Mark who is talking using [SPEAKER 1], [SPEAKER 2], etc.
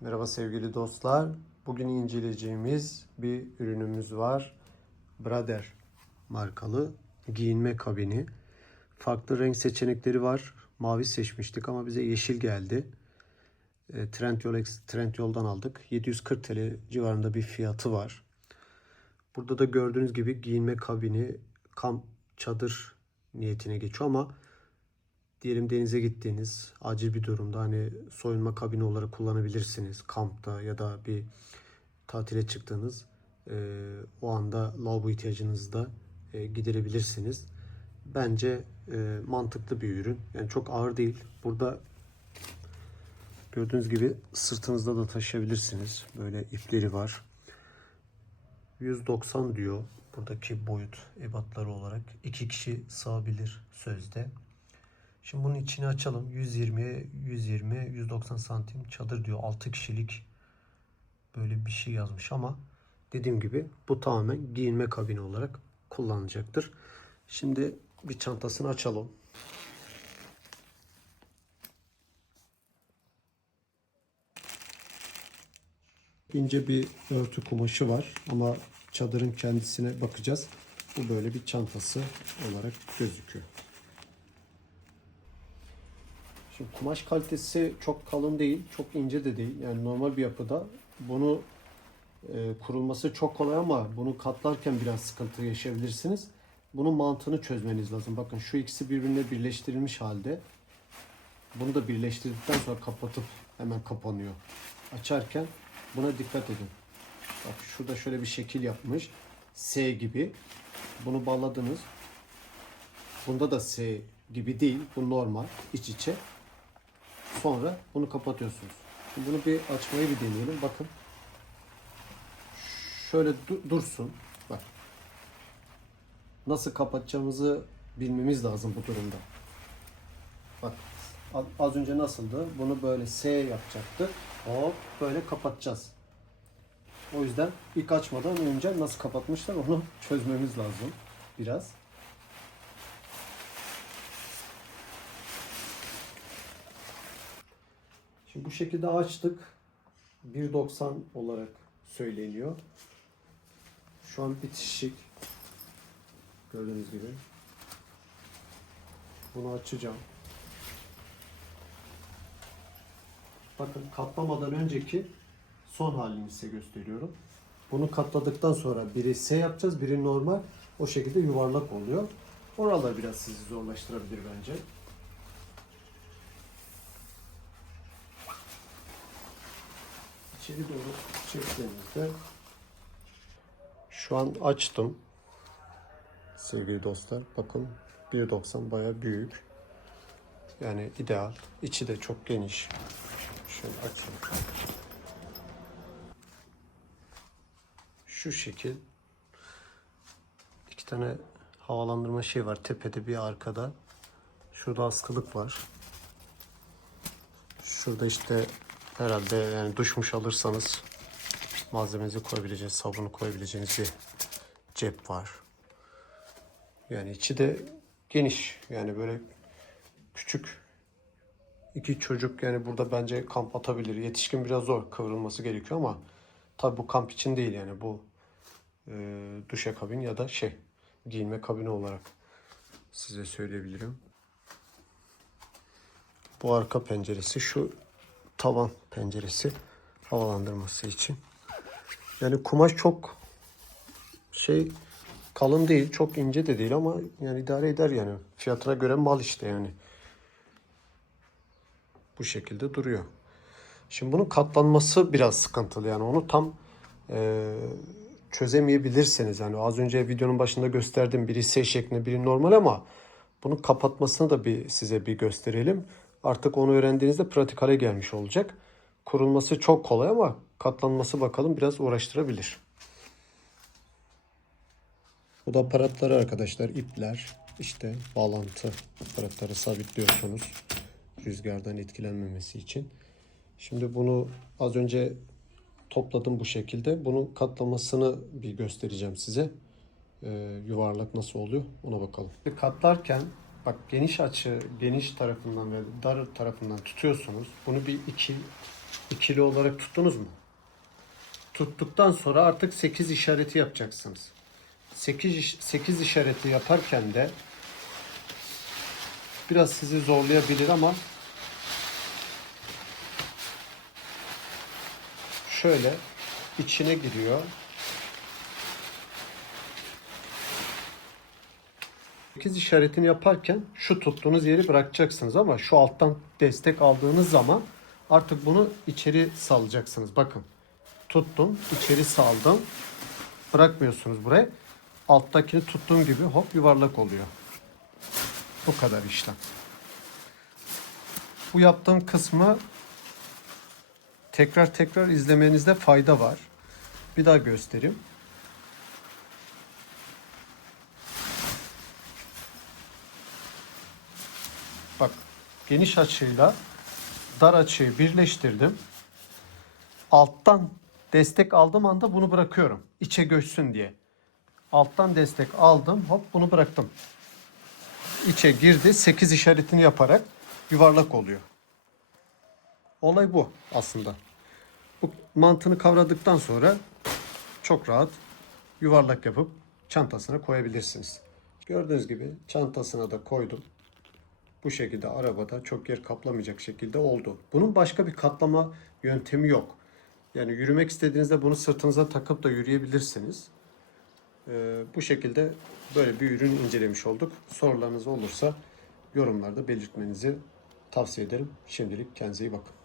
[SPEAKER 1] Merhaba sevgili dostlar. Bugün inceleyeceğimiz bir ürünümüz var. Brother markalı giyinme kabini. Farklı renk seçenekleri var. Mavi seçmiştik ama bize yeşil geldi. E, Trendyol, Trendyol'dan aldık. 740 TL civarında bir fiyatı var. Burada da gördüğünüz gibi giyinme kabini kamp çadır niyetine geçiyor ama diyelim denize gittiğiniz acil bir durumda hani soyunma kabini olarak kullanabilirsiniz. Kampta ya da bir tatile çıktığınız e, o anda lavabo ihtiyacınızı da e, giderebilirsiniz. Bence e, mantıklı bir ürün. Yani çok ağır değil. Burada gördüğünüz gibi sırtınızda da taşıyabilirsiniz. Böyle ipleri var. 190 diyor buradaki boyut ebatları olarak. iki kişi sığabilir sözde. Şimdi bunun içini açalım. 120'ye 120 190 santim çadır diyor. 6 kişilik böyle bir şey yazmış ama dediğim gibi bu tamamen giyinme kabini olarak kullanılacaktır. Şimdi bir çantasını açalım. ince bir örtü kumaşı var ama çadırın kendisine bakacağız. Bu böyle bir çantası olarak gözüküyor. Şimdi kumaş kalitesi çok kalın değil, çok ince de değil. Yani normal bir yapıda. Bunu e, kurulması çok kolay ama bunu katlarken biraz sıkıntı yaşayabilirsiniz. Bunun mantığını çözmeniz lazım. Bakın şu ikisi birbirine birleştirilmiş halde. Bunu da birleştirdikten sonra kapatıp hemen kapanıyor. Açarken buna dikkat edin. Bak şurada şöyle bir şekil yapmış. S gibi. Bunu bağladınız. Bunda da S gibi değil. Bu normal. iç içe. Sonra bunu kapatıyorsunuz. Şimdi bunu bir açmayı bir deneyelim. Bakın. Şöyle du- dursun. Bak. Nasıl kapatacağımızı bilmemiz lazım bu durumda. Bak az önce nasıldı? Bunu böyle S yapacaktık. Hop böyle kapatacağız. O yüzden ilk açmadan önce nasıl kapatmışlar onu çözmemiz lazım biraz. Şimdi bu şekilde açtık. 1.90 olarak söyleniyor. Şu an bitişik. Gördüğünüz gibi. Bunu açacağım. Bakın katlamadan önceki son halini size gösteriyorum. Bunu katladıktan sonra biri S yapacağız, biri normal. O şekilde yuvarlak oluyor. Oralar biraz sizi zorlaştırabilir bence. İçeri doğru çektiğimizde şu an açtım. Sevgili dostlar bakın 1.90 baya büyük. Yani ideal. İçi de çok geniş. Şöyle açayım. Şu şekil. İki tane havalandırma şey var. Tepede bir arkada. Şurada askılık var. Şurada işte herhalde yani duşmuş alırsanız malzemenizi koyabileceğiniz, sabunu koyabileceğiniz bir cep var. Yani içi de geniş. Yani böyle küçük iki çocuk yani burada bence kamp atabilir. Yetişkin biraz zor kıvrılması gerekiyor ama tabi bu kamp için değil yani bu e, duşakabin ya da şey giyinme kabini olarak size söyleyebilirim. Bu arka penceresi şu tavan penceresi havalandırması için. Yani kumaş çok şey kalın değil, çok ince de değil ama yani idare eder yani. Fiyatına göre mal işte yani. Bu şekilde duruyor. Şimdi bunun katlanması biraz sıkıntılı yani onu tam e, çözemeyebilirsiniz. Yani az önce videonun başında gösterdim biri S şeklinde biri normal ama bunu kapatmasını da bir size bir gösterelim. Artık onu öğrendiğinizde pratik hale gelmiş olacak. Kurulması çok kolay ama katlanması bakalım biraz uğraştırabilir. Bu da aparatları arkadaşlar ipler işte bağlantı aparatları sabitliyorsunuz rüzgardan etkilenmemesi için. Şimdi bunu az önce topladım bu şekilde. Bunun katlamasını bir göstereceğim size. Ee, yuvarlak nasıl oluyor ona bakalım. Katlarken bak geniş açı geniş tarafından ve dar tarafından tutuyorsunuz. Bunu bir iki İkili olarak tuttunuz mu? Tuttuktan sonra artık 8 işareti yapacaksınız. 8 8 işareti yaparken de biraz sizi zorlayabilir ama şöyle içine giriyor. 8 işaretini yaparken şu tuttuğunuz yeri bırakacaksınız ama şu alttan destek aldığınız zaman artık bunu içeri salacaksınız. Bakın tuttum, içeri saldım. Bırakmıyorsunuz buraya. Alttakini tuttuğum gibi hop yuvarlak oluyor. Bu kadar işlem. Bu yaptığım kısmı tekrar tekrar izlemenizde fayda var. Bir daha göstereyim. Bak geniş açıyla dar açıyı birleştirdim. Alttan destek aldığım anda bunu bırakıyorum. İçe göçsün diye. Alttan destek aldım hop bunu bıraktım. İçe girdi 8 işaretini yaparak yuvarlak oluyor. Olay bu aslında. Bu mantığını kavradıktan sonra çok rahat yuvarlak yapıp çantasına koyabilirsiniz. Gördüğünüz gibi çantasına da koydum. Bu şekilde arabada çok yer kaplamayacak şekilde oldu. Bunun başka bir katlama yöntemi yok. Yani yürümek istediğinizde bunu sırtınıza takıp da yürüyebilirsiniz. Ee, bu şekilde böyle bir ürün incelemiş olduk. Sorularınız olursa yorumlarda belirtmenizi tavsiye ederim. Şimdilik kendinize iyi bakın.